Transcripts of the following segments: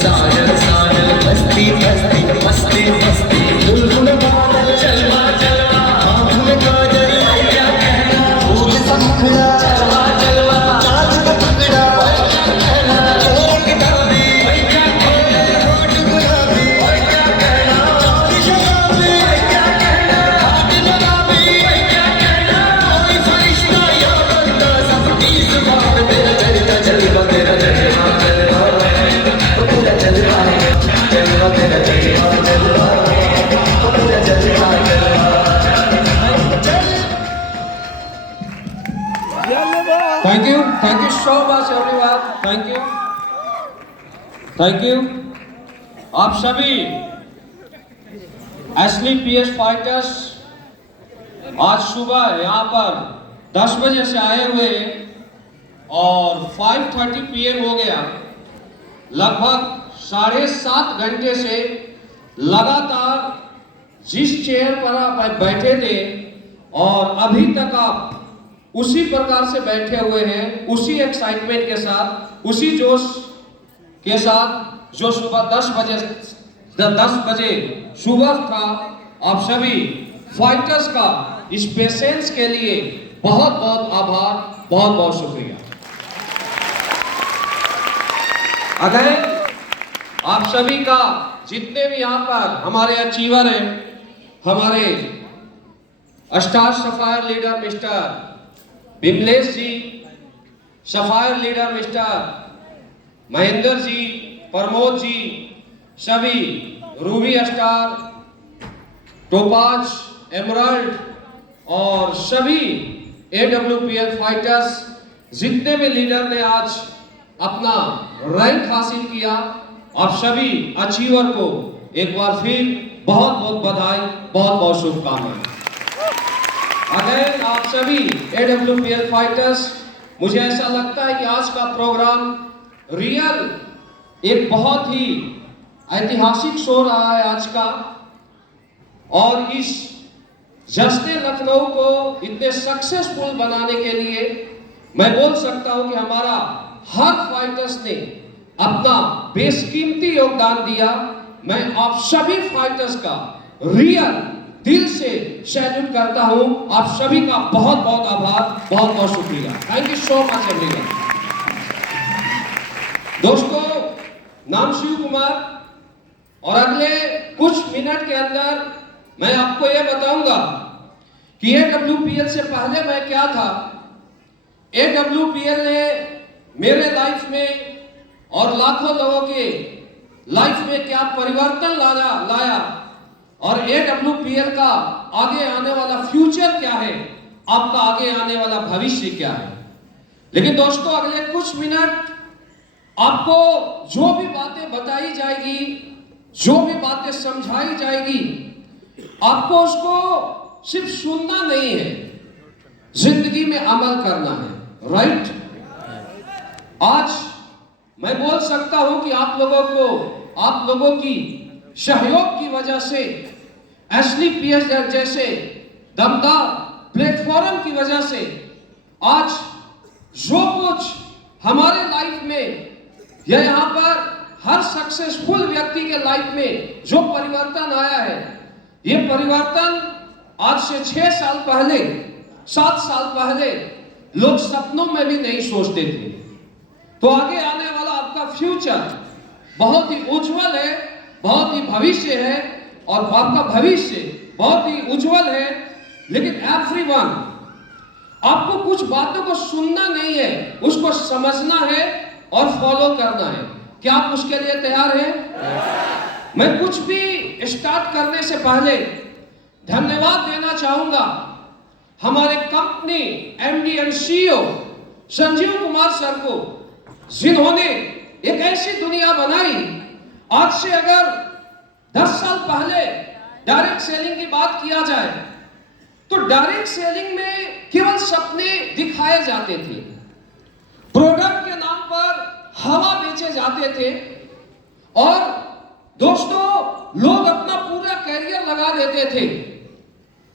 साजन साजन मस्ती मस्ती मस्ती मस्ती बुलबुल बादल चलवा चलवा आँख में काजल क्या कहना फूल सा मुखड़ा चलवा चलवा चाँद का टुकड़ा क्या कहना एक डाली क्या कहना होठ गुलाबी क्या कहना चाँद शराबी क्या कहना हाथ गुलाबी क्या कहना कोई फरिश्ता या बंदा सबकी जुबान तेरा तेरा जलवा तेरा जलवा Thank you so much everyone. Thank you. आप सभी एसली पीएस फाइटर्स आज सुबह यहाँ पर 10 बजे से आए हुए और 5:30 PM हो गया। लगभग 7.5 घंटे से लगातार जिस चेयर पर आप बैठे थे और अभी तक आप उसी प्रकार से बैठे हुए हैं, उसी एक्साइटमेंट के साथ, उसी जोश के साथ जो सुबह 10 बजे सुबह था। आप सभी फाइटर्स का इस पेशेंस के लिए बहुत बहुत आभार, बहुत बहुत शुक्रिया। अगर आप सभी का जितने भी यहाँ पर हमारे अचीवर हैं, हमारे star sapphire leader mister Bimlesh ji, sapphire leader mister Mahendra ji, Pramod ji, सभी रूबी स्टार, टोपाज, एमराल्ड और सभी AWPL फाइटर्स जितने भी लीडर ने आज अपना रैंक हासिल किया, आप सभी अचीवर को एक बार फिर बहुत बहुत बधाई, बहुत बहुत शुभकामनाएं। अगर आप सभी AWPL फाइटर्स, मुझे ऐसा लगता है कि आज का प्रोग्राम रियल एक बहुत ही ऐतिहासिक शो रहा है आज का, और इस जश्न लखनऊ को इतने सक्सेसफुल बनाने के लिए मैं बोल सकता हूं कि हमारा हर फाइटर्स ने अपना बेशकीमती योगदान दिया। मैं आप सभी फाइटर्स का रियल दिल से सैल्यूट करता हूं। आप सभी का बहुत बहुत आभार, बहुत बहुत शुक्रिया। Thank you so much everyone. दोस्तों, नाम शिव कुमार, और अगले कुछ मिनट के अंदर मैं आपको यह बताऊंगा कि AWPL से पहले मैं क्या था। AWPL ने मेरे लाइफ में और लाखों लोगों के लाइफ में क्या परिवर्तन लाया और AWPL का आगे आने वाला फ्यूचर क्या है, आपका आगे आने वाला भविष्य क्या है। लेकिन दोस्तों, अगले कुछ मिनट आपको जो भी बातें बताई जाएगी, जो भी बातें समझाई जाएगी, आपको उसको सिर्फ सुनना नहीं है, जिंदगी में अमल करना है। राइट? आज मैं बोल सकता हूं कि आप लोगों की सहयोग की वजह से, एसली पीएस जैसे दमदार प्लेटफॉर्म की वजह से आज जो कुछ हमारे लाइफ में या यहाँ पर हर सक्सेसफुल व्यक्ति के लाइफ में जो परिवर्तन आया है, ये परिवर्तन आज से 6 साल पहले, 7 साल पहले लोग सपनों में भी नहीं सोचते थे। तो आगे आने वाला आपका फ्यूचर बहुत ही उज्जवल है, बहुत ही भविष्य है, और आपका भविष्य बहुत ही उज्जवल है। लेकिन एवरीवन, आपको कुछ बातों को सुनना नहीं है, उसको समझना है और फॉलो करना है। क्या आप उसके लिए तैयार हैं? मैं कुछ भी स्टार्ट करने से पहले धन्यवाद देना चाहूंगा हमारे company MD and CEO Sanjeev Kumar sir को, जिन्होंने एक ऐसी दुनिया बनाई। आज से अगर 10 साल पहले डायरेक्ट सेलिंग की बात किया जाए तो डायरेक्ट सेलिंग में केवल सपने दिखाए जाते थे, प्रोडक्ट के नाम पर हवा बेचे जाते थे और दोस्तों लोग अपना पूरा कैरियर लगा देते थे।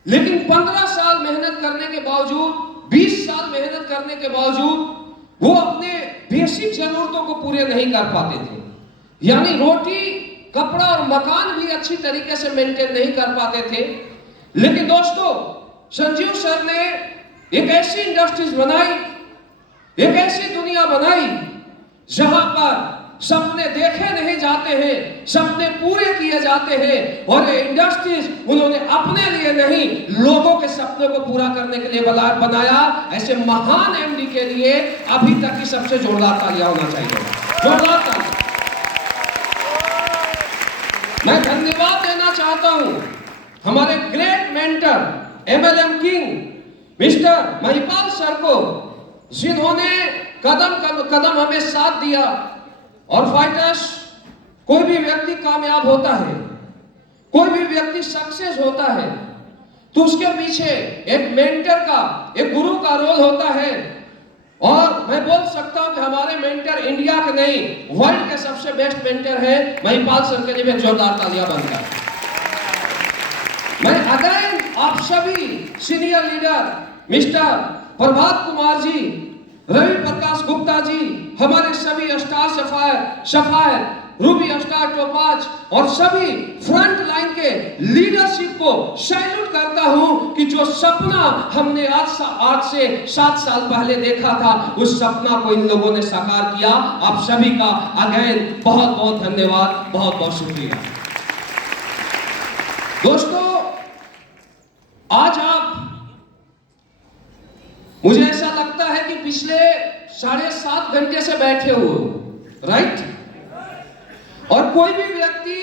लेकिन 15 साल मेहनत करने के बावजूद, 20 साल मेहनत करने के बावजूद वो अपने बेसिक जरूरतों को पूरे नहीं कर पाते थे। यानी रोटी, कपड़ा और मकान भी अच्छी तरीके से मेंटेन नहीं कर पाते थे। लेकिन दोस्तों संजीव सर ने एक ऐसी इंडस्ट्रीज बनाई, एक ऐसी दुनिया बनाई जहां पर सपने देखे नहीं जाते हैं, सपने पूरे किए जाते हैं। और ये इंडस्ट्रीज उन्होंने अपने लिए नहीं, लोगों के सपने को पूरा करने के लिए बनाया। ऐसे महान एमडी के लिए अभी तक की सबसे जोरदार तालियां होना चाहिए, जोरदार तालियां। मैं धन्यवाद देना चाहता हूं हमारे great mentor MLM king mister Mahipal sir को, जिन्होंने कदम कदम हमें साथ दिया। और फाइटर्स, कोई भी व्यक्ति कामयाब होता है, कोई भी व्यक्ति सक्सेस होता है तो उसके पीछे एक मेंटर का, एक गुरु का रोल होता है। और मैं बोल सकता हूं कि हमारे मेंटर इंडिया के नहीं, वर्ल्ड के सबसे बेस्ट मेंटर है महिपाल सर के लिए भी जोरदार तालियां बनकर। मैं अगेन आप सभी senior leader mister Prabhat Kumar ji, Ravi Prakash Gupta ji, हमारे सभी star sapphire Ruby star topaz और सभी फ्रंट लाइन के लीडरशिप को सैल्यूट करता हूं कि जो सपना हमने आज से 7 साल पहले देखा था, उस सपना को इन लोगों ने साकार किया। आप सभी का अगेन बहुत बहुत धन्यवाद, बहुत बहुत शुक्रिया। दोस्तों आज आप, मुझे ऐसा लगता है कि पिछले 7.5 घंटे से बैठे हो, राइट? और कोई भी व्यक्ति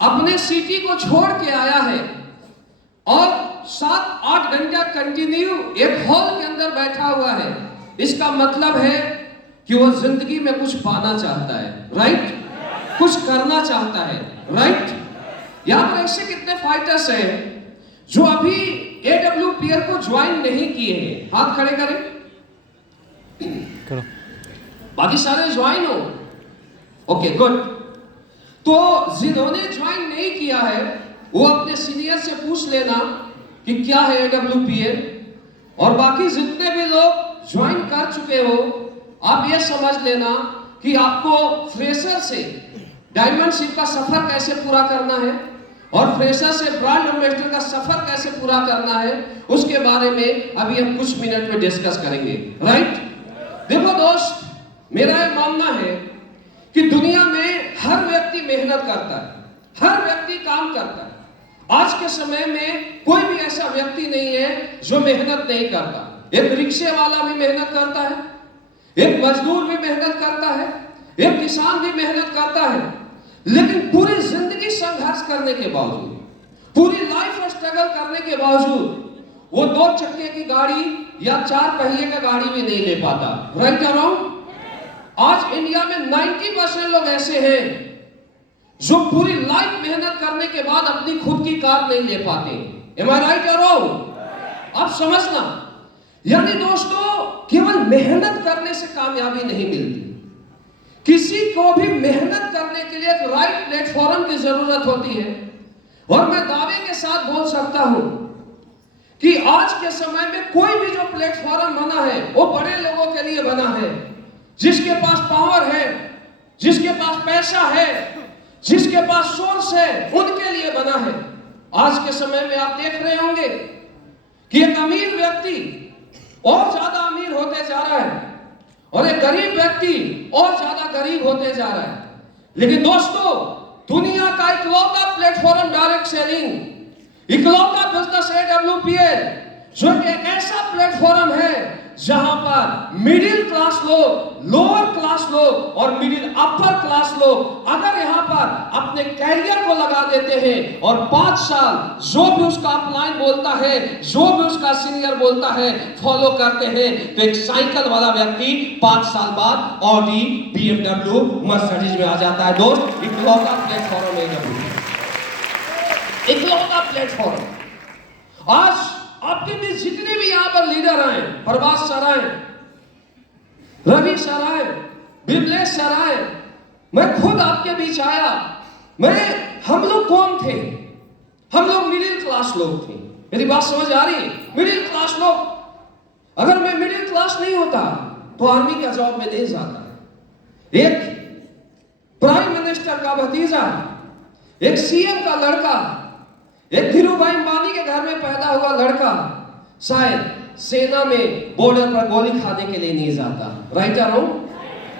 अपने सिटी को छोड़ के आया है और 7-8 घंटा कंटिन्यू एक हॉल के अंदर बैठा हुआ है, इसका मतलब है कि वो जिंदगी में कुछ पाना चाहता है, राइट? कुछ करना चाहता है, राइट? यहां पर ऐसे कितने फाइटर्स हैं जो अभी AWPL को ज्वाइन नहीं किए हैं? हाथ खड़े करें। बाकी सारे ज्वाइन हो, ओके गुड। तो जिन्होंने ज्वाइन नहीं किया है वो अपने सीनियर से पूछ लेना कि क्या है AWPL। और बाकी जितने भी लोग ज्वाइन कर चुके हो, आप ये समझ लेना कि आपको फ्रेशर से डायमंडशिप का सफर कैसे पूरा करना है और फ्रेशर से ब्रांड एम्बेसडर का सफर कैसे पूरा करना है, उसके बारे में अभी हम कुछ मिनट में डिस्कस करेंगे, राइट? देखो दोस्त, मेरा एक मानना है कि दुनिया में हर व्यक्ति मेहनत करता है, हर व्यक्ति काम करता है। आज के समय में कोई भी ऐसा व्यक्ति नहीं है जो मेहनत नहीं करता। एक रिक्शे वाला भी मेहनत करता है, एक मजदूर भी मेहनत करता है, एक किसान भी मेहनत करता है। लेकिन पूरी जिंदगी संघर्ष करने के बावजूद, पूरी लाइफ स्ट्रगल करने के बावजूद वो 2 चक्के की गाड़ी या 4 पहिए की गाड़ी भी नहीं ले पाता, राइट और रॉन्ग? आज इंडिया में 90% लोग ऐसे हैं जो पूरी लाइफ मेहनत करने के बाद अपनी खुद की कार नहीं ले पाते। एम आई राइट और रॉन्ग? आप समझना, यानी दोस्तों केवल मेहनत करने से कामयाबी नहीं मिलती, किसी को भी मेहनत करने के लिए एक राइट प्लेटफॉर्म की जरूरत होती है। और मैं दावे के साथ बोल सकता हूं कि आज के समय में कोई भी जो प्लेटफॉर्म बना है वो बड़े लोगों के लिए बना है, जिसके पास पावर है, जिसके पास पैसा है, जिसके पास सोर्स है, उनके लिए बना है। आज के समय में आप देख रहे होंगे कि एक अमीर व्यक्ति और ज्यादा अमीर होते जा रहा है और एक गरीब व्यक्ति और ज्यादा गरीब होते जा रहा है। लेकिन दोस्तों, दुनिया का इकलौता प्लेटफॉर्म डायरेक्ट सेलिंग, इकलौता बिजनेस AWPL जो एक ऐसा प्लेटफॉर्म है जहां पर मिडिल क्लास लोग, लोअर क्लास लोग और मिडिल अपर क्लास लोग अगर यहाँ पर अपने कैरियर को लगा देते हैं और 5 साल जो भी उसका अपलाइन बोलता है, जो भी उसका सीनियर बोलता है, फॉलो करते हैं, तो एक साइकिल वाला व्यक्ति 5 साल बाद ऑडी, BMW, मर्सिडीज में आ जाता है। दोस्त, इकलौता प्लेटफॉर्म है AWP, इकलौता प्लेटफॉर्म। आज आपके बीच जितने भी यहाँ पर लीडर आए, प्रभात सर आए, रवि सर आए, बिमलेश सर आए, मैं खुद आपके बीच आया। हम लोग कौन थे? हम लोग मिडिल क्लास लोग थे। मेरी बात समझ आ रही? मिडिल क्लास लोग। अगर मैं मिडिल क्लास नहीं होता तो आर्मी का जॉब में नहीं जाता। एक प्राइम मिनिस्टर का भतीजा, एक CM का लड़का, एक धीरूभाई अंबानी के घर में पैदा हुआ लड़का शायद सेना में बॉर्डर पर गोली खाने के लिए नहीं जाता। राइट और रॉन्ग?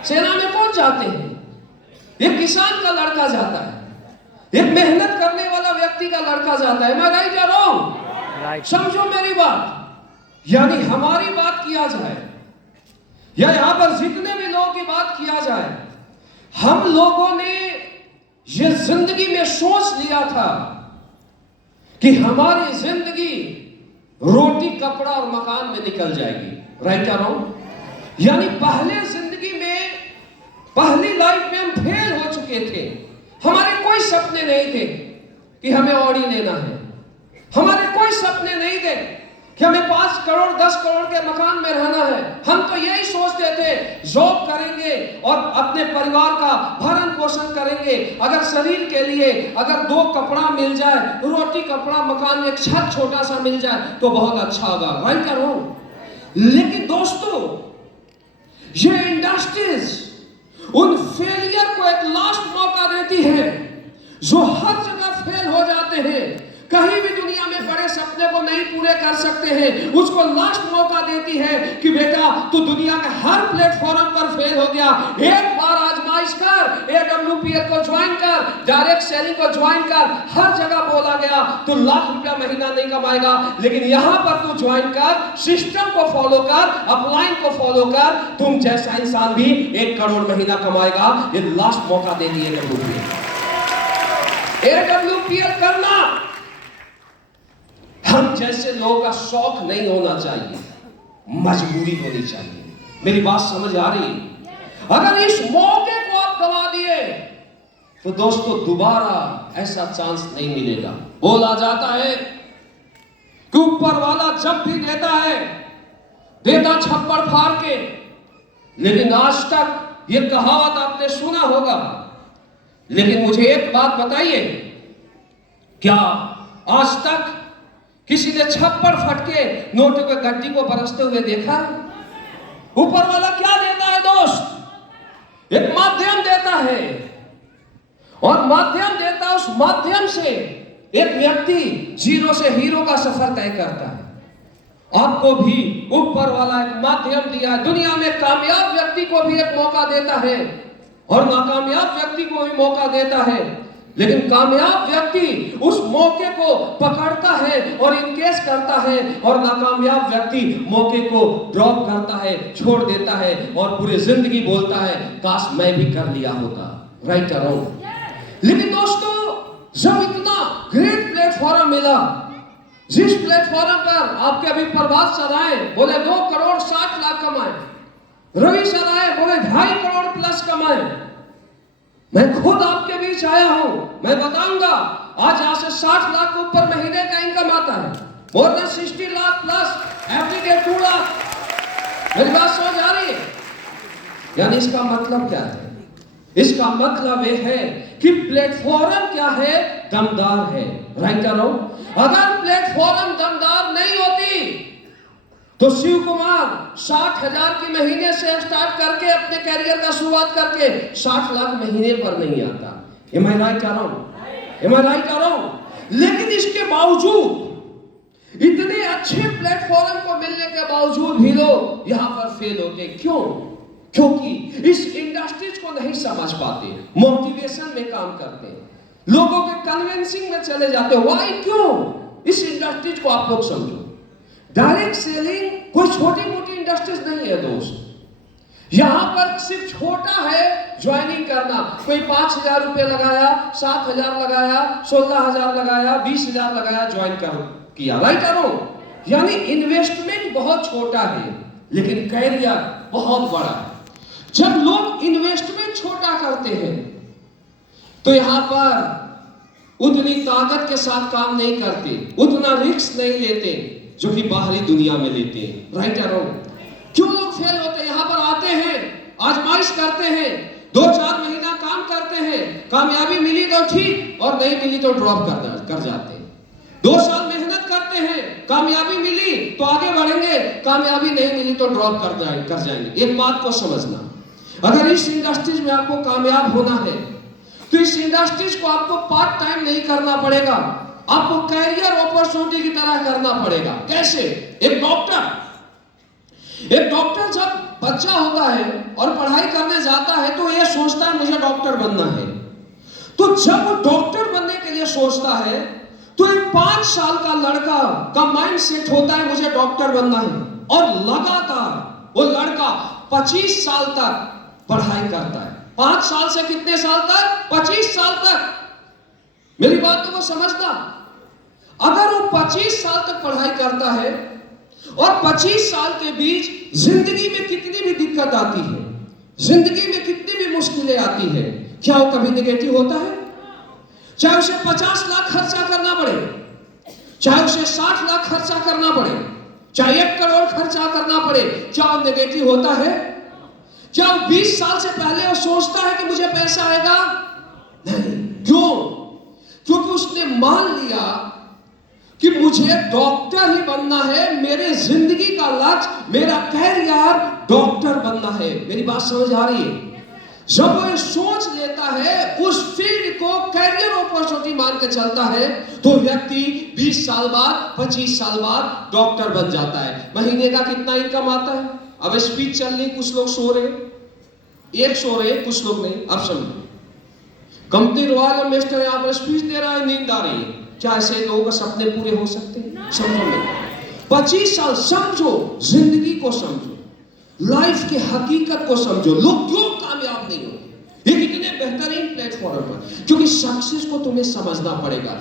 सेना में कौन जाते हैं? एक किसान का लड़का जाता है, एक मेहनत करने वाला व्यक्ति का लड़का जाता है। मैं राइट और रॉन्ग? समझो मेरी बात। यानी हमारी बात किया जाए या यहां पर जितने भी लोगों की बात किया जाए, हम लोगों ने ये जिंदगी में सोच लिया था कि हमारी जिंदगी रोटी, कपड़ा और मकान में निकल जाएगी। राइट और रॉन्ग? यानी पहले जिंदगी में, पहली लाइफ में हम फेल हो चुके थे। हमारे कोई सपने नहीं थे कि हमें ऑडी लेना है। हमारे कोई सपने नहीं थे कि हमें 5 करोड़ 10 करोड़ के मकान में रहना है। हम तो यही सोचते थे जॉब करेंगे और अपने परिवार का भरण पोषण करेंगे। अगर शरीर के लिए अगर 2 कपड़ा मिल जाए, रोटी, कपड़ा, मकान, एक छत छोटा सा मिल जाए तो बहुत अच्छा होगा। राइट या रॉन्ग? लेकिन दोस्तों, ये इंडस्ट्रीज उन फेलियर को एक लास्ट मौका देती है जो हर जगह फेल हो जाते हैं, कहीं भी दुनिया में बड़े सपने को नहीं पूरे कर सकते हैं, उसको लास्ट मौका देती है कि बेटा तू दुनिया के हर प्लेटफॉर्म पर फेल हो गया, एक बार आजमाइश कर, AWPL को ज्वाइन कर, डायरेक्ट सेलिंग को ज्वाइन कर। हर जगह बोला गया तू लाख रुपया महीना नहीं कमाएगा, लेकिन यहां पर तू ज्वाइन कर, सिस्टम को फॉलो कर, अपलाइन को फॉलो कर, तुम जैसा इंसान भी 1 करोड़ महीना कमाएगा। ये लास्ट मौका दे दिए AWPL करना। हम जैसे लोगों का शौक नहीं होना चाहिए, मजबूरी होनी चाहिए। मेरी बात समझ आ रही? अगर इस मौके को आप गवा दिए तो दोस्तों दोबारा ऐसा चांस नहीं मिलेगा। बोला जाता है कि ऊपर वाला जब भी देता है, देता छप्पड़ फाड़ के। लेकिन आज तक ये कहावत आपने सुना होगा, लेकिन मुझे एक बात बताइए, क्या आज तक किसी ने छप्पड़ फटके नोटों के गड्डी को बरसते हुए देखा? ऊपर वाला क्या देता है दोस्त? एक माध्यम देता है, और माध्यम देता, उस माध्यम से एक व्यक्ति जीरो से हीरो का सफर तय करता है। आपको भी ऊपर वाला एक माध्यम दिया है। दुनिया में कामयाब व्यक्ति को भी एक मौका देता है और नाकामयाब व्यक्ति को भी मौका देता है, लेकिन कामयाब व्यक्ति उस मौके को पकड़ता है और इनकेस करता है, और नाकामयाब व्यक्ति मौके को ड्रॉप करता है, छोड़ देता है और पूरी जिंदगी बोलता है काश मैं भी कर लिया होता। राइट और रॉन्ग? लेकिन दोस्तों, जब इतना ग्रेट प्लेटफॉर्म मिला, जिस प्लेटफॉर्म पर आपके अभी प्रभात सर आए, बोले 2 करोड़ 60 लाख कमाए, रवि सर आए बोले 2.5 करोड़ प्लस कमाए, मैं खुद आपके बीच आया हूं, मैं बताऊंगा आज यहां से 60 लाख के ऊपर महीने का इनकम आता है, more than 60 lakh plus everyday 2 lakh. मेरी बात समझ आ रही है? यानी इसका मतलब क्या है? इसका मतलब यह है कि प्लेटफॉर्म क्या है? दमदार है। राइट और रॉन्ग? अगर प्लेटफॉर्म दमदार नहीं होती तो शिव कुमार 60,000 के महीने से स्टार्ट करके अपने कैरियर का शुरुआत करके 60 लाख महीने पर नहीं आता। Am I right or wrong? Am I right or wrong? लेकिन इसके बावजूद, इतने अच्छे प्लेटफॉर्म को मिलने के बावजूद भी लोग यहां पर फेल होते। क्यों? क्योंकि इस इंडस्ट्रीज को नहीं समझ पाते, मोटिवेशन में काम करते हैं, लोगों के कन्विंसिंग में चले जाते हैं। व्हाई? क्यों? इस इंडस्ट्रीज को आप लोग समझो। डायरेक्ट सेलिंग कोई छोटी मोटी इंडस्ट्रीज नहीं है दोस्त। यहां पर सिर्फ छोटा है ज्वाइनिंग करना। कोई 5,000 रुपए लगाया, 7,000 लगाया, 16,000 लगाया, 20,000 लगाया, ज्वाइन किया, राइट आरो। यानी इन्वेस्टमेंट बहुत छोटा है लेकिन कैरियर बहुत बड़ा है। जब लोग इन्वेस्टमेंट छोटा करते हैं तो यहां पर उतनी ताकत के साथ काम नहीं करते, उतना रिस्क नहीं लेते जो कि बाहरी दुनिया में लेते हैं, राइट और रॉन्ग। क्यों लोग फेल होते हैं? यहां पर आते हैं, आजमाइश करते हैं, 2-4 महीना काम करते हैं, कामयाबी मिली तो ठीक और नहीं मिली तो ड्रॉप कर जाते हैं। 2 साल मेहनत करते हैं, कामयाबी मिली तो आगे बढ़ेंगे, कामयाबी नहीं मिली तो ड्रॉप कर जाएंगे। एक बात को समझना, अगर इस इंडस्ट्रीज में आपको कामयाब होना है तो इस इंडस्ट्रीज को आपको पार्ट टाइम नहीं करना पड़ेगा, आपको कैरियर अपॉर्चुनिटी की तरह करना पड़ेगा। कैसे? एक डॉक्टर जब बच्चा होता है और पढ़ाई करने जाता है तो यह सोचता है मुझे डॉक्टर बनना है। तो जब वो डॉक्टर बनने के लिए सोचता है तो एक 5 साल का लड़का का माइंड सेट होता है मुझे डॉक्टर बनना है, और लगातार वो लड़का 25 साल तक पढ़ाई करता है। 5 साल से कितने साल तक? 25 साल तक। मेरी बातों को समझना, अगर वो 25 साल तक पढ़ाई करता है और 25 साल के बीच जिंदगी में कितनी भी दिक्कत आती है, जिंदगी में कितनी भी मुश्किलें आती है, क्या वो कभी नेगेटिव होता है? चाहे उसे 50 लाख खर्चा करना पड़े, चाहे उसे 60 लाख खर्चा करना पड़े, चाहे 1 करोड़ खर्चा करना पड़े, क्या वो नेगेटिव होता है? क्या वो 20 साल से पहले वो सोचता है कि मुझे पैसा आएगा? नहीं। क्यों? क्योंकि उसने मान लिया कि मुझे डॉक्टर ही बनना है, मेरे जिंदगी का लक्ष्य, मेरा कैरियर डॉक्टर बनना है। मेरी बात समझ आ रही है? जब वो सोच लेता है, उस फील्ड को कैरियर अपॉर्चुनिटी मान के चलता है, तो व्यक्ति 20 साल बाद, 25 साल बाद डॉक्टर बन जाता है। महीने का कितना इनकम आता है? अब स्पीच चल रही, कुछ लोग सो रहे, एक सो रहे, कुछ लोग नहीं। अब समझो, कंपनी रॉयल मिस्टर यहाँ पर स्पीच दे रहा है, नींद आ रही है। क्या ऐसे लोगों के सपने पूरे हो सकते हैं? समझो नहीं। 25 साल समझो, जिंदगी को समझो, लाइफ की हकीकत को समझो। लोग क्यों कामयाब नहीं होते? ये कितने बेहतरीन प्लेटफॉर्म पर, क्योंकि सक्सेस को तुम्हें समझना पड़ेगा।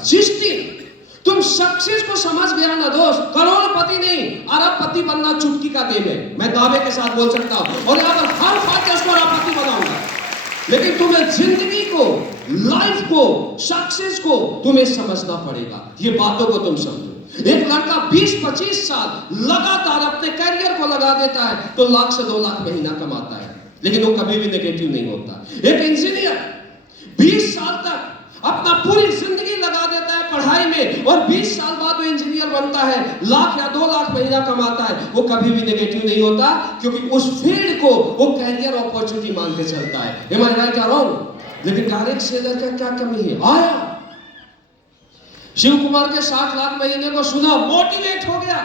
तुम सक्सेस को समझ गया ना दोस्त, करोड़पति नहीं, अरबपति बनना चुटकी का गेम है। मैं दावे के साथ बोल सकता हूं, और यहां पर हर फायदे उसको अरबपति बनाऊंगा। लेकिन तुम्हें जिंदगी को, लाइफ को, सक्सेस को तुम्हें समझना पड़ेगा। ये बातों को तुम समझो। एक लड़का 20-25 साल लगातार अपने कैरियर को लगा देता है तो 1 लाख से 2 लाख महीना कमाता है, लेकिन वो कभी भी नेगेटिव नहीं होता। एक इंजीनियर 20 साल तक अपना पूरी जिंदगी लगा देता है पढ़ाई में, और 20 साल बाद वो इंजीनियर बनता है, 1 लाख या 2 लाख महीना कमाता है, वो कभी भी नेगेटिव नहीं होता, क्योंकि उस फील्ड को वो कैरियर अपॉर्चुनिटी मान के चलता है। Am I right or wrong? लेकिन डायरेक्ट सेलर का क्या कमी है? आया शिव कुमार के 60 लाख महीने को सुना, मोटिवेट हो गया।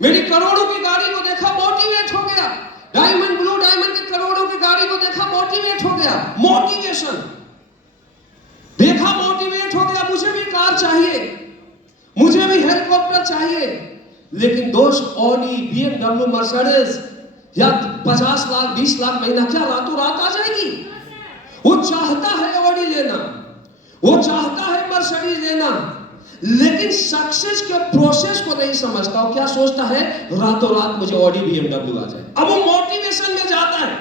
मेरी करोड़ों की गाड़ी को देखा, मोटिवेट हो गया। डायमंड, ब्लू डायमंड की करोड़ों की गाड़ी को देखा, मोटिवेट हो गया। मोटिवेशन देखा, मोटिवेट हो गया। मुझे भी कार चाहिए, मुझे भी हेलीकॉप्टर चाहिए। लेकिन दोस्त, ऑडी, BMW, मर्सिडीज या 50 लाख 20 लाख महीना क्या रातों रात आ जाएगी? वो चाहता है ऑडी लेना, वो चाहता है मर्सिडीज लेना, लेकिन सक्सेस के प्रोसेस को नहीं समझता। वो क्या सोचता है? रातों रात मुझे ऑडी BMW आ जाए। अब वो मोटिवेशन में जाता है,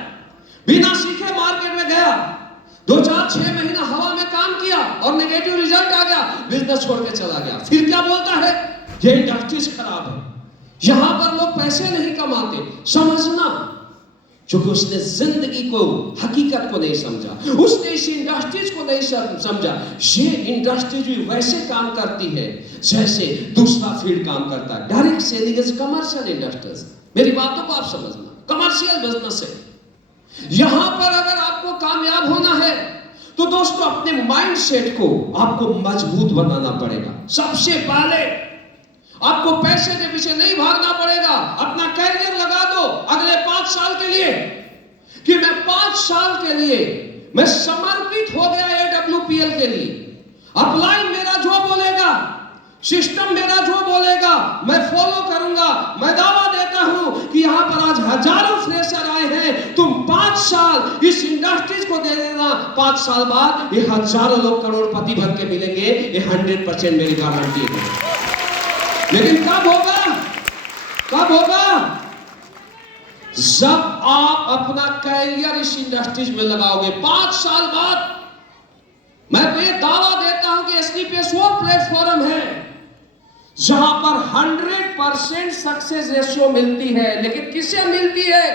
बिना सीखे मार्केट में गया, 2-4-6 महीना हवा में काम किया और नेगेटिव रिजल्ट आ गया, बिजनेस छोड़ के चला गया। फिर क्या बोलता है? ये इंडस्ट्रीज खराब है, यहां पर लोग पैसे नहीं कमाते। समझना, क्योंकि उसने जिंदगी को, हकीकत को नहीं समझा, उसने इस इंडस्ट्रीज को नहीं समझा। ये इंडस्ट्रीज भी वैसे काम करती है जैसे दूसरा फील्ड काम करता है। Direct selling is commercial industries. मेरी बातों को आप समझना, कमर्शियल बिजनेस है। यहां पर अगर आपको कामयाब होना है तो दोस्तों, अपने माइंड सेट को आपको मजबूत बनाना पड़ेगा। सबसे पहले आपको पैसे के पीछे नहीं भागना पड़ेगा। अपना कैरियर लगा दो अगले 5 साल के लिए, कि मैं 5 साल के लिए मैं समर्पित हो गया AWPL के लिए। अपलाइन मेरा जो बोलेगा, सिस्टम मेरा जो बोलेगा, मैं फॉलो करूंगा। मैं दावा देता हूं कि यहां पर आज हजारों फ्रेशर आए हैं, तुम 5 साल इस इंडस्ट्रीज को दे देना, 5 साल बाद ये हजारों लोग करोड़पति बन के मिलेंगे, ये 100% मेरी गारंटी है। लेकिन कब होगा? कब होगा? जब आप अपना कैरियर इस इंडस्ट्रीज में लगाओगे। 5 साल बाद मैं ये दावा देता हूं कि एसटीपीएस वो प्लेटफॉर्म है जहां पर 100% सक्सेस रेशियो मिलती है। लेकिन किससे मिलती है?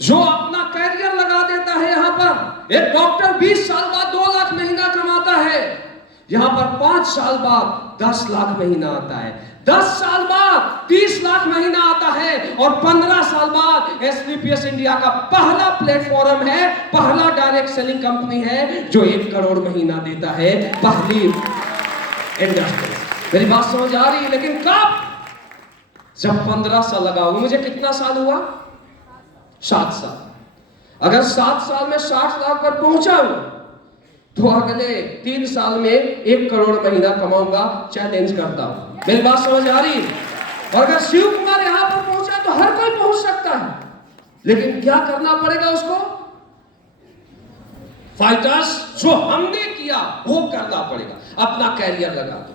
जो अपना कैरियर लगा देता है। यहां पर एक डॉक्टर 20 साल बाद 2 लाख महीना कमाता है, यहां पर 5 साल बाद 10 लाख महीना आता है, 10 साल बाद 30 लाख महीना आता है, और 15 साल बाद एसटीपीएस इंडिया का पहला प्लेटफॉर्म है, पहला डायरेक्ट सेलिंग कंपनी है जो 1 करोड़ महीना देता है, पहली इंडस्ट्री। मेरी बात समझ आ रही है? लेकिन कब? जब 15 साल लगाओगे। मुझे कितना साल हुआ? 7 साल। अगर 7 साल में 60 लाख पर पहुंचा हूं तो अगले 3 साल में 1 करोड़ महीना कमाऊंगा। चैलेंज करता हूं। मेरी बात समझ आ रही है? और अगर शिव कुमार यहां पर पहुंचा तो हर कोई पहुंच सकता है, लेकिन क्या करना पड़ेगा उसको? फाइटर्स जो हमने किया वो करना पड़ेगा। अपना कैरियर लगा दो।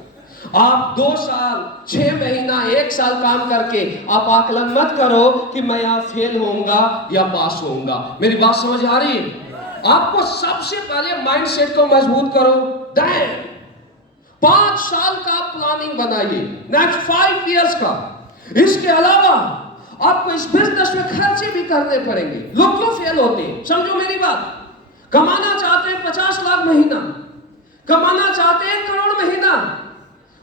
आप 2 साल 6 महीना 1 साल काम करके आप आकलन मत करो कि मैं यहां फेल होऊंगा या पास होऊंगा। मेरी बात समझ आ रही है? आपको सबसे पहले माइंडसेट को मजबूत करो। 5 साल का प्लानिंग बनाइए, नेक्स्ट 5 इयर्स का। इसके अलावा आपको इस बिजनेस में खर्चे भी करने पड़ेंगे। लोग क्यों फेल होते हैं? समझो मेरी बात। कमाना चाहते हैं 50 लाख महीना, कमाना चाहते हैं 1 करोड़ महीना,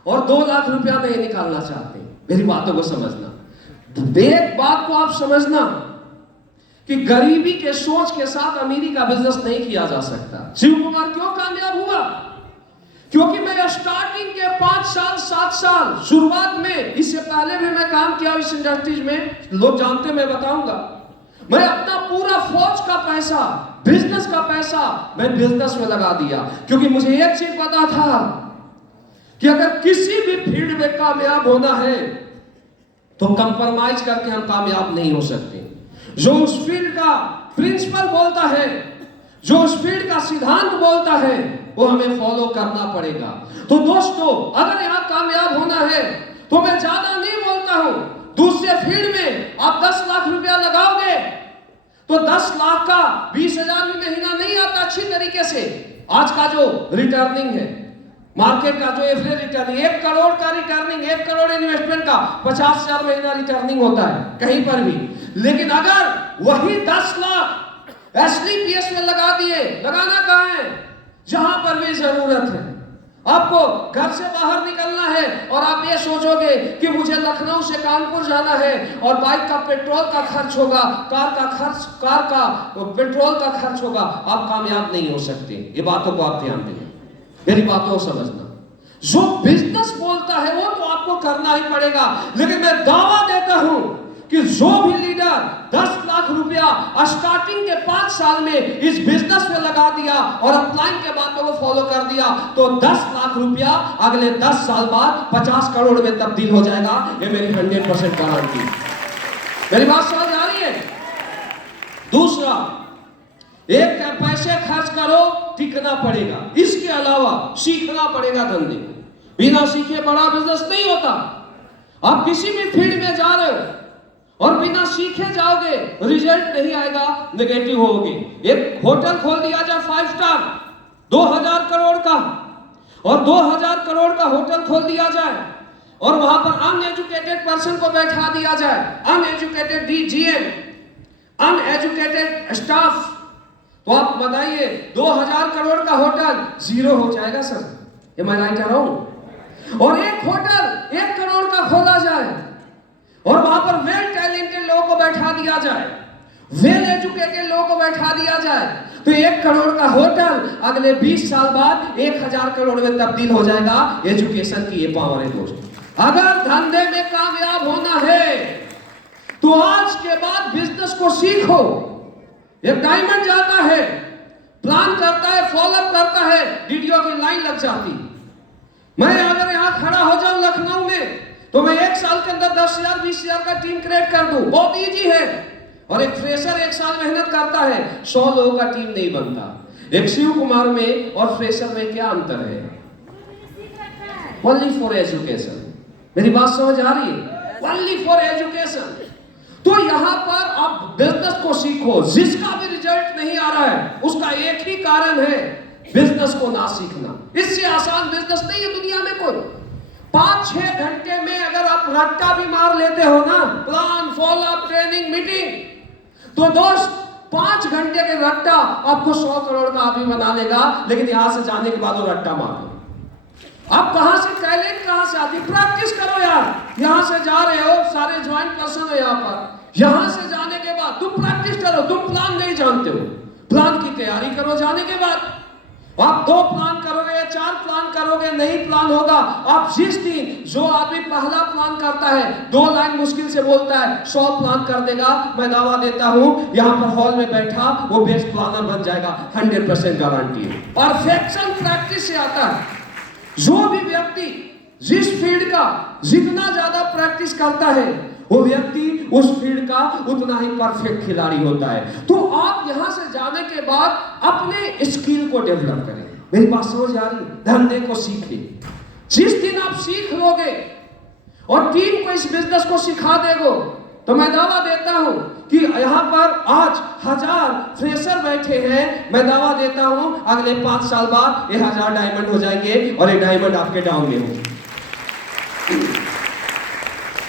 और 2 लाख रुपया नहीं निकालना चाहते। मेरी बातों को समझना। एक बात को आप समझना कि गरीबी के सोच के साथ अमीरी का बिजनेस नहीं किया जा सकता। शिव कुमार क्यों कामयाब हुआ? क्योंकि मैं स्टार्टिंग के 5 साल 7 साल शुरुआत में, इससे पहले भी मैं काम किया इस इंडस्ट्रीज में, लोग जानते, मैं बताऊंगा, मैं अपना पूरा फौज का पैसा, बिजनेस का पैसा मैं बिजनेस में लगा दिया। क्योंकि मुझे एक चीज पता था कि अगर किसी भी फील्ड में कामयाब होना है तो कंप्रोमाइज करके हम कामयाब नहीं हो सकते। जो उस फील्ड का प्रिंसिपल बोलता है, जो उस फील्ड का सिद्धांत बोलता है, वो हमें फॉलो करना पड़ेगा। तो दोस्तों, अगर यहां कामयाब होना है तो मैं ज्यादा नहीं बोलता हूं। दूसरे फील्ड में आप 10 लाख रुपया लगाओगे तो 10 लाख का 20,000 में महीना नहीं आता अच्छी तरीके से। आज का जो रिटर्निंग है मार्केट का, जो एवरेज रिटर्निंग, 1 करोड़ का रिटर्निंग, 1 करोड़ इन्वेस्टमेंट का 50,000 महीना रिटर्निंग होता है कहीं पर भी। लेकिन अगर वही 10 लाख एसटीपीएस में लगा दिए, लगाना कहां है? जहां पर भी जरूरत है। आपको घर से बाहर निकलना है और आप ये सोचोगे कि मुझे लखनऊ से कानपुर जाना है और बाइक का पेट्रोल का खर्च होगा, कार का पेट्रोल का खर्च होगा, आप कामयाब नहीं हो सकते। ये बातों को आप ध्यान दें, मेरी बातों को समझना। जो बिजनेस बोलता है वो तो आपको करना ही पड़ेगा। लेकिन मैं दावा देता हूं कि जो भी लीडर 10 लाख रुपया स्टार्टिंग के 5 साल में इस बिजनेस में लगा दिया और अपलाइन के बातों को फॉलो कर दिया तो 10 लाख रुपया अगले 10 साल बाद 50 करोड़ में तब्दील हो जाएगा। ये मेरी 100% गारंटी है। मेरी बात समझ आ रही है? दूसरा, एक पैसे खर्च करो, टिकना पड़ेगा। इसके अलावा सीखना पड़ेगा धंधे। बिना सीखे बड़ा बिजनेस नहीं होता। आप किसी भी फील्ड में जा रहे हो और बिना सीखे जाओगे, रिजल्ट नहीं आएगा, नेगेटिव होगे। एक होटल खोल दिया जाए 5 स्टार 2000 करोड़ का, और 2000 करोड़ का होटल खोल दिया जाए और वहां पर अनएजुकेटेड पर्सन को बैठा दिया जाए, अनएजुकेटेड डीजीएम, अनएजुकेटेड स्टाफ, तो आप बताइए 2000 करोड़ का होटल जीरो हो जाएगा सर। ये मैं राइट रहा हूं? और एक होटल 1 करोड़ का खोला जाए और वहां पर वेल टैलेंटेड लोगों को बैठा दिया जाए, वेल एजुकेटेड लोगों को बैठा दिया जाए, तो 1 करोड़ का होटल अगले 20 साल बाद 1000 करोड़ में तब्दील हो जाएगा। एजुकेशन की ये पावर है दोस्तों। अगर धंधे में कामयाब होना है तो आज के बाद बिजनेस को सीखो। एक डायमंड जाता है, प्लान करता है, फॉलोअप करता है, वीडियो की लाइन लग जाती। मैं अगर यहां खड़ा हो जाऊं लखनऊ में तो मैं 1 साल के अंदर 10,000 20,000 का टीम क्रिएट कर दूं, बहुत इजी है। और एक फ्रेशर 1 साल मेहनत करता है, 100 लोगों का टीम नहीं बनता। एक शिव कुमार में और फ्रेशर में क्या अंतर है? Only for education. मेरी बात समझ आ रही है? Only for education. तो यहां पर आप बिजनेस को सीखो। जिसका भी रिजल्ट नहीं आ रहा है उसका एक ही कारण है, बिजनेस को ना सीखना। इससे आसान बिजनेस नहीं है दुनिया में कोई। 5-6 घंटे में अगर आप रट्टा भी मार लेते हो ना, plan follow up training meeting, तो दोस्त 5 घंटे के रट्टा आपको 100 करोड़ का आदमी बना लेगा। लेकिन यहां से जाने के बाद वो रट्टा मार लो। आप कहां से टैलेंट कहां से आती? प्रैक्टिस करो यार। यहां से जा रहे हो, सारे ज्वाइंट पर्सन हो यहां पर। यहां से जाने के बाद तुम प्रैक्टिस करो। तुम प्लान नहीं जानते हो, प्लान की तैयारी करो। जाने के बाद आप 2 प्लान करोगे या 4 प्लान करोगे, नहीं प्लान होगा। आप जिस दिन जो आदमी पहला प्लान करता है, 2 लाइन मुश्किल से बोलता है, 100 प्लान कर देगा। मैं दावा देता हूं यहां पर हॉल में बैठा वो बेस्ट प्लानर बन जाएगा, 100% गारंटी है। परफेक्शन प्रैक्टिस से आता है। जो भी व्यक्ति जिस फील्ड का जितना ज्यादा प्रैक्टिस करता है, वो व्यक्ति उस फील्ड का उतना ही परफेक्ट खिलाड़ी होता है। तो आप यहां से जाने के बाद अपने स्किल को डेवलप करें। मेरी बात समझ आ रही? धंधे को सीखें। जिस दिन आप सीख लोगे और टीम को इस बिजनेस को सिखा देगो, तो मैं दावा देता हूं कि यहां पर आज 1000 फ्रेशर बैठे हैं। मैं दावा देता हूं अगले 5 साल बाद ये 1000 डायमंड हो जाएंगे और ये डायमंड आपके डाउन में होंगे।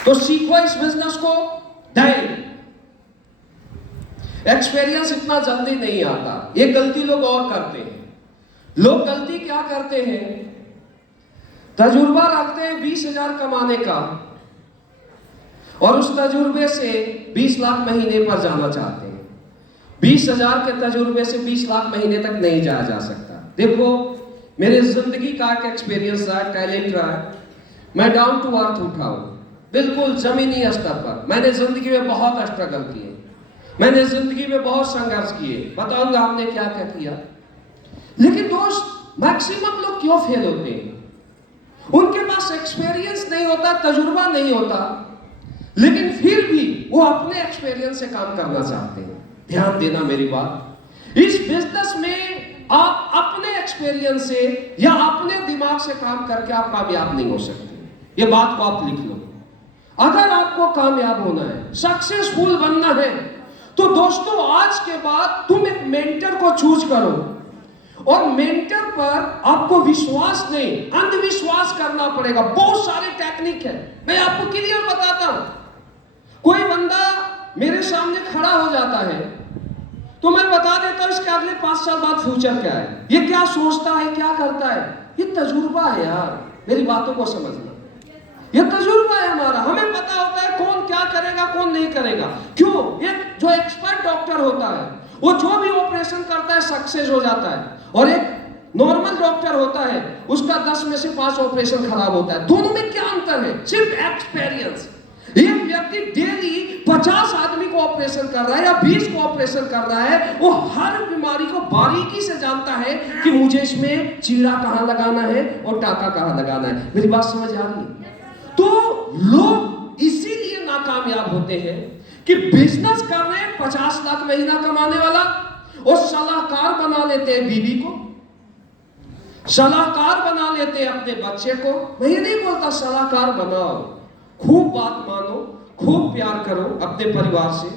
तो सीखो इस बिजनेस को। एक्सपीरियंस इतना जल्दी नहीं आता। ये गलती लोग और करते हैं। लोग गलती क्या करते हैं? तजुर्बा रखते हैं 20,000 कमाने का और उस तजुर्बे से 20 लाख महीने पर जाना चाहते हैं। 20,000 के तजुर्बे से 20 लाख महीने तक नहीं जाया जा सकता। देखो, मेरे जिंदगी का एक एक्सपीरियंस रहा, टैलेंट रहा है। मैं डाउन टू अर्थ उठा हूं, बिल्कुल जमीनी स्तर पर। मैंने जिंदगी में बहुत स्ट्रगल किए, मैंने जिंदगी में बहुत संघर्ष किए। बताऊंगा हमने क्या क्या किया। लेकिन दोस्त, मैक्सिमम लोग क्यों फेल होते हैं? उनके पास एक्सपीरियंस नहीं होता, तजुर्बा नहीं होता, लेकिन फिर भी वो अपने एक्सपीरियंस से काम करना चाहते हैं। ध्यान देना मेरी बात। इस बिजनेस में आप अपने एक्सपीरियंस से या अपने दिमाग से काम करके आप कामयाब नहीं हो सकते। ये बात को आप लिख लो। अगर आपको कामयाब होना है, सक्सेसफुल बनना है, तो दोस्तों आज के बाद तुम एक मेंटर को चूज करो। और मेंटर पर आपको विश्वास नहीं, अंधविश्वास करना पड़ेगा। बहुत सारे टेक्निक है, मैं आपको क्लियर बताता हूं। कोई बंदा मेरे सामने खड़ा हो जाता है तो मैं बता देता हूं इसके अगले 5 साल बाद फ्यूचर क्या है, ये क्या सोचता है, क्या करता है। ये तजुर्बा है यार, मेरी बातों को समझना। ये तजुर्बा है हमारा। हमें पता होता है कौन क्या करेगा, कौन नहीं करेगा। क्यों? एक जो एक्सपर्ट डॉक्टर होता है वो जो भी ऑपरेशन करता है सक्सेस हो जाता है, और एक नॉर्मल डॉक्टर होता है उसका 10 में से 5 ऑपरेशन खराब होता है। दोनों में क्या अंतर है? सिर्फ एक्सपीरियंस। एक व्यक्ति डेली 50 आदमी को ऑपरेशन कर रहा है या 20 को ऑपरेशन कर रहा है, वो हर बीमारी को बारीकी से जानता है कि मुझे इसमें चीरा कहां लगाना है और टाका कहां लगाना है। मेरी बात समझ आ रही है? तो लोग इसीलिए नाकामयाब होते हैं कि बिजनेस कर रहे हैं 50 लाख महीना कमाने वाला, और सलाहकार बना लेते हैं बीवी को, सलाहकार बना लेते हैं अपने बच्चे को। मैं ये नहीं बोलता सलाहकार बनाओ, खूब बात मानो, खूब प्यार करो अपने परिवार से,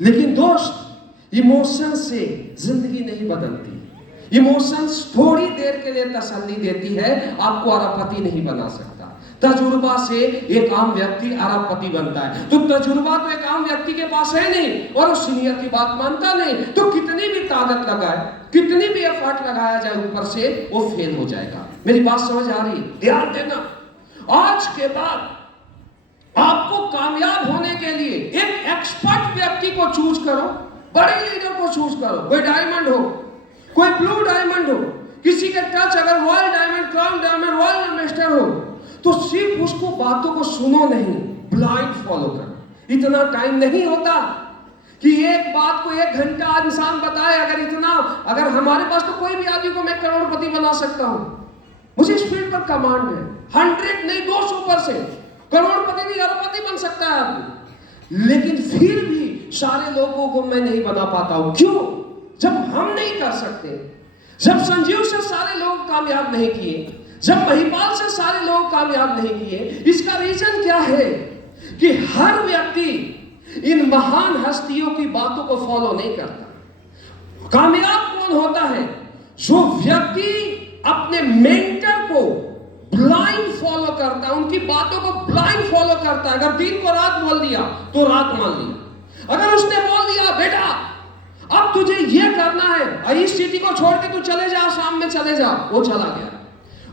लेकिन दोस्त इमोशन से जिंदगी नहीं बदलती। इमोशंस थोड़ी देर के लिए तसल्ली देती है, आपको अरबपति नहीं बना सकता। तजुर्बा से एक आम व्यक्ति अरबपति बनता है। तो तजुर्बा तो एक आम व्यक्ति के पास है नहीं और वो सीनियर की बात मानता नहीं, तो कितनी भी ताकत लगाए, कितनी भी एफर्ट लगाया जाए ऊपर से, वो फेल हो जाएगा। मेरी बात समझ आ रही है? ध्यान देना। आज के बाद आपको कामयाब होने के लिए एक एक्सपर्ट व्यक्ति को चूज करो, बड़े लीडर को चूज करो। कोई डायमंड हो, कोई ब्लू डायमंड हो, किसी के टच अगर royal diamond, crown diamond, royal master हो, तो सिर्फ उसको बातों को सुनो नहीं, ब्लाइंड फॉलो करो। इतना टाइम नहीं होता कि एक बात को 1 घंटा इंसान बताए। अगर हमारे पास तो कोई भी आदमी को मैं करोड़पति बना सकता हूं। मुझे इस फील्ड पर कमांड है, 100 नहीं 200%। करोड़पति नहीं, अरबपति बन सकता है आदमी, लेकिन फिर भी सारे लोगों को मैं नहीं बना पाता हूं। क्यों? जब हम नहीं कर सकते, जब संजीव से सारे लोग कामयाब नहीं किए, जब महिपाल से सारे लोग कामयाब नहीं किए, इसका रीजन क्या है कि हर व्यक्ति इन महान हस्तियों की बातों को फॉलो नहीं करता। कामयाब कौन होता है? जो व्यक्ति अपने मेंटर को ब्लाइंड फॉलो करता है, उनकी बातों को ब्लाइंड फॉलो करता है। अगर दिन को रात बोल दिया तो रात मान लिया। अगर उसने बोल दिया बेटा अब तुझे ये करना है, इस सिटी को छोड़ के तू चले जा, शाम में चले जा, वो चला गया।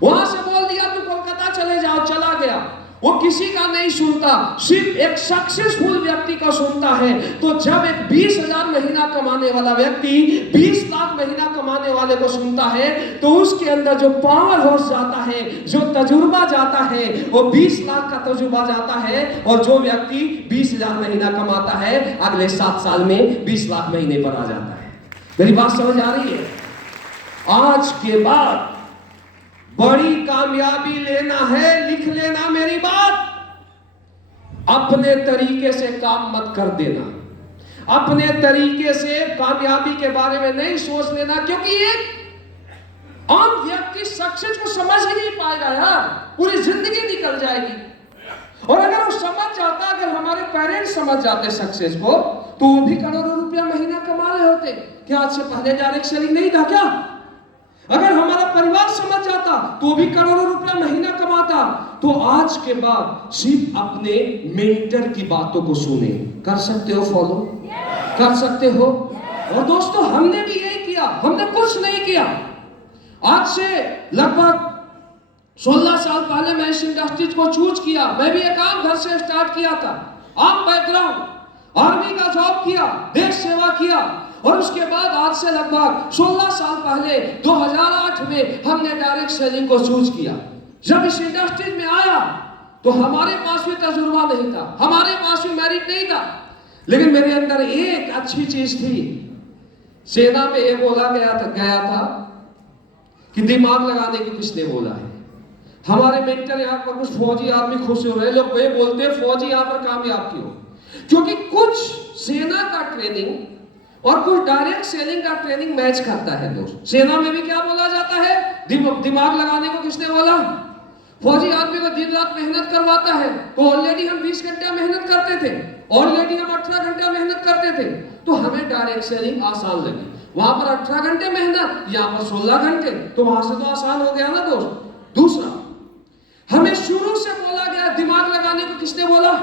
वहां से बोल दिया तू कोलकाता चले जाओ, चला गया। वो किसी का नहीं सुनता, सिर्फ एक सक्सेसफुल व्यक्ति का सुनता है। तो जब एक 20,000 महीना कमाने वाला व्यक्ति 20 लाख महीना कमाने वाले को सुनता है, तो उसके अंदर जो पावर हाउस जाता है, जो तजुर्बा जाता है, वो 20 लाख का तजुर्बा जाता है। और जो व्यक्ति 20,000 महीना कमाता है, अगले 7 साल में 20 लाख महीने पर आ जाता है। मेरी बात समझ आ रही है? आज के बाद बड़ी कामयाबी लेना है, लिख लेना मेरी बात। अपने तरीके से काम मत कर देना, अपने तरीके से कामयाबी के बारे में नहीं सोच लेना, क्योंकि एक आम व्यक्ति सक्सेस को समझ ही नहीं पाएगा यार, पूरी जिंदगी निकल जाएगी। और अगर वो समझ जाता, अगर हमारे पेरेंट्स समझ जाते सक्सेस को, तो वो भी करोड़ों रुपया महीना कमा रहे होते। क्या आज से पहले डायरेक्ट सेलिंग नहीं था क्या? अगर हमारा परिवार समझ जाता तो भी करोड़ों रुपया महीना कमाता। तो आज के बाद सिर्फ अपने मेंटर की बातों को सुने। कर सकते हो फॉलो? कर सकते हो? और दोस्तों हमने भी यही किया, हमने कुछ नहीं किया। आज से लगभग 16 साल पहले मैं इस इंडस्ट्रीज को चूज किया। मैं भी एक आम घर से स्टार्ट किया था, आम बैकग्राउंड, आर्मी का जॉब किया, देश सेवा किया। और उसके बाद आज से लगभग 16 साल पहले 2008 में हमने डायरेक्ट सेलिंग को चूज किया। जब इस इंडस्ट्री में आया तो हमारे पास भी तजुर्बा नहीं था, हमारे पास भी मेरिट नहीं था, लेकिन मेरे अंदर एक अच्छी चीज थी। सेना में ये बोला गया था कि दिमाग लगाने को किसने बोला है? हमारे मेंटर यहाँ पर कुछ फौजी आदमी खुश हो रहे लोग, वे बोलते हैं फौजी यहाँ पर कामयाब क्यों? क्योंकि कुछ सेना का ट्रेनिंग और कुछ डायरेक्ट सेलिंग का ट्रेनिंग मैच करता है दोस्त। सेना में भी क्या बोला जाता है? दिमाग लगाने को किसने बोला? फौजी आदमी को दिन रात मेहनत करवाता है। तो ऑलरेडी हम 20 घंटा मेहनत करते थे, ऑलरेडी हम 18 घंटा मेहनत करते थे, तो हमें डायरेक्ट सेलिंग आसान लगी। वहां पर 18 घंटे मेहनत, यहाँ पर 16 घंटे, तो वहां से तो आसान हो गया ना दोस्त। दूसरा, हमें शुरू से बोला गया दिमाग लगाने को किसने बोला?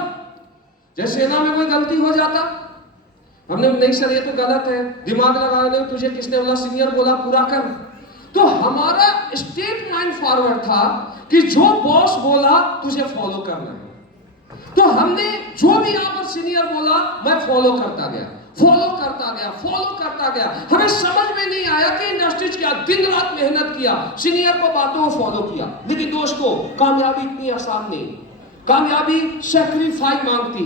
जैसे सेना में कोई गलती हो जाता, हमने नहीं सर ये तो गलत है, दिमाग लगाने तुझे किसने बोला? सीनियर बोला पूरा कर। तो हमारा स्टेट माइंड फॉरवर्ड था कि जो बॉस बोला तुझे फॉलो करना है। तो हमने जो भी यहाँ पर सीनियर बोला मैं फॉलो करता गया, फॉलो करता गया, फॉलो करता गया। हमें समझ में नहीं आया कि इंडस्ट्रीज क्या, दिन रात मेहनत किया, सीनियर को बातों को फॉलो किया। लेकिन दोस्तों कामयाबी इतनी आसान नहीं, कामयाबी सैक्रिफाइस मांगती है।